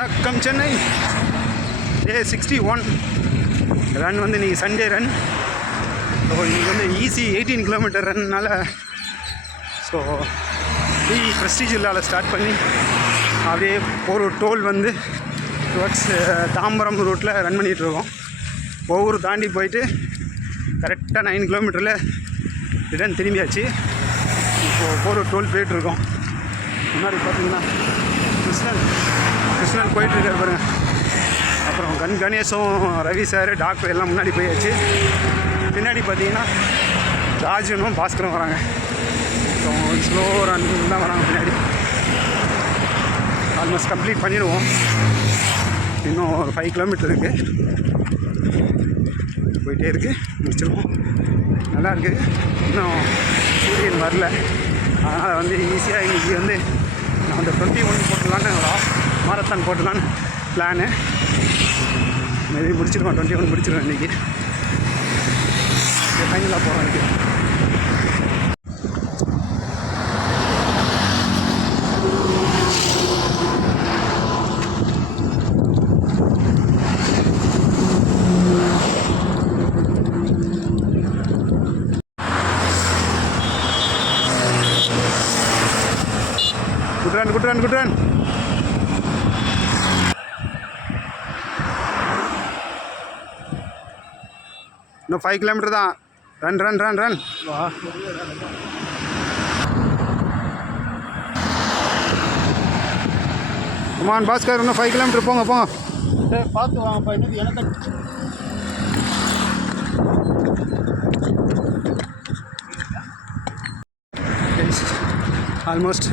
வணக்கம் சென்னை. டே 61 ரன் வந்து இன்றைக்கி சண்டே ரன். ஸோ இன்றைக்கி வந்து ஈஸி 18 கிலோமீட்டர் ரன்னால் ஸோ ப்ரெஸ்டீஜ் இல்லாத ஸ்டார்ட் பண்ணி அப்படியே ஒரு டோல் வந்து டுவர்ட்ஸ் தாம்பரம் ரூட்டில் ரன் பண்ணிகிட்ருக்கோம். ஒவ்வொரு தாண்டி போயிட்டு கரெக்டாக 9 கிலோமீட்டரில் ரிட்டர்ன் திரும்பியாச்சு. இப்போது ஒரு டோல் போயிட்டுருக்கோம். முன்னாடி பார்த்தீங்கன்னா கிருஷ்ணன் போயிட்டுருக்காரு பாருங்கள். அப்புறம் கணேஷும் ரவி சார் டாக்டர் எல்லாம் முன்னாடி போயாச்சு. பின்னாடி பார்த்தீங்கன்னா ராஜனும் பாஸ்கரும் வராங்க. ஸோ ஸ்லோ ரன் தான் வராங்க பின்னாடி. ஆல்மோஸ்ட் கம்ப்ளீட் பண்ணிடுவோம். இன்னும் ஒரு 5 கிலோமீட்டர் இருக்குது, போயிட்டே இருக்குது, முடிச்சிருவோம். நல்லா இருக்குது. இன்னும் சூரியன் வரல, அதனால் வந்து ஈஸியாக இன்றைக்கி வந்து நான் அந்த 21 போட்டுடலான்னு மாரத்தான் போட்டுடலான்னு பிளானு. மேபி முடிச்சிருக்கோம், 21 முடிச்சிருக்கோம் இன்றைக்கி. ஃபைனலாக போகிறோம் இன்றைக்கி. Good run. இன்னும் 5 கிலோமீட்டர் தான். ரன் வா. குமான் பாஸ்கர், இன்னும் 5 கிலோமீட்டர் போங்க பார்த்து வாங்கப்பா. இன்னும் எனக்கு ஆல்மோஸ்ட்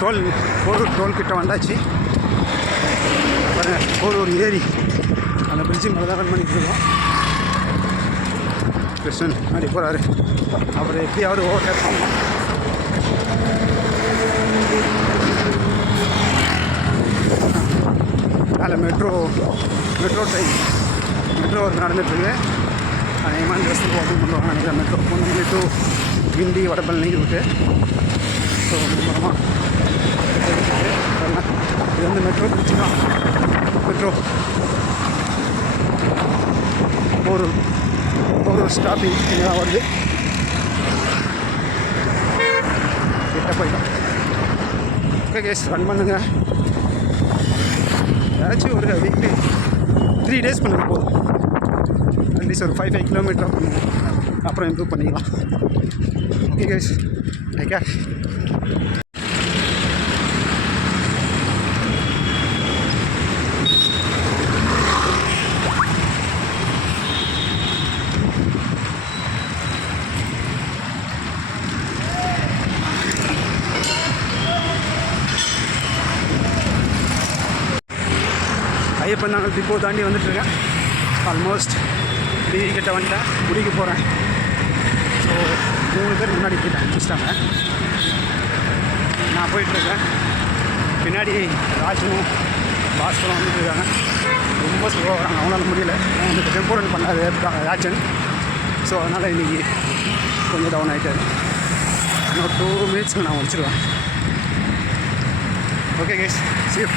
டோல் கிட்ட வந்தாச்சு. ஒரு ஏரி அந்த பிரிட்ஜு மேலே தான் ரன் பண்ணிட்டு இருக்கோம். கிருஷ்ணன் அப்படி போகிறாரு. அப்புறம் எப்படியாவது ஓவர்டேக் பண்ணலாம். அதில் மெட்ரோ ஒர்க் நடந்துட்டுருக்கு. அதிகமாக இந்த வருஷத்துக்கு ஓப்பன் பண்ணுவாங்க நினைக்கிறேன். மெட்ரோ 3 மணி டு கிண்டி வடபழனி விட்டு. ஸோ மூலமாக இது வந்து மெட்ரோ பிரிட்ஜு தான். மெட்ரோ ஒரு ஸ்டாப்பிங் இங்கே வருது. கிட்ட போயிட்டோம். ஓகே கேஸ், ரன் பண்ணுங்க. ஏதாச்சும் ஒரு வீக்லி 3 days பண்ணுங்க போதும். அட்லீஸ்ட் ஒரு 5 கிலோமீட்டர் பண்ணுங்க. அப்புறம் இம்ப்ரூவ் பண்ணிக்கலாம். Okay guys, take care. Ayyappan நாங்கள் டிப்போ தாண்டி வந்துட்டுருக்கேன். ஆல்மோஸ்ட் டிவி கிட்ட வந்துட்டேன், முடிக்க போகிறேன். ஸோ 3 பேர் முன்னாடி போயிட்டாங்க, முடிச்சிட்டாங்க. நான் போயிட்டுருக்கேன். பின்னாடி ராஜனும் பாஸ்கரும் வந்துட்டுருக்காங்க. ரொம்ப ஸ்லோவாக வராங்க, அவங்களால முடியல. வந்து டெம்போ ரன் பண்ணாரு ராஜன். ஸோ அதனால் இன்றைக்கி கொஞ்சம் டவுன் ஆகிட்டாரு. இன்னும் 2 minutes நான் முடிச்சிடுவேன். Okay guys, see you.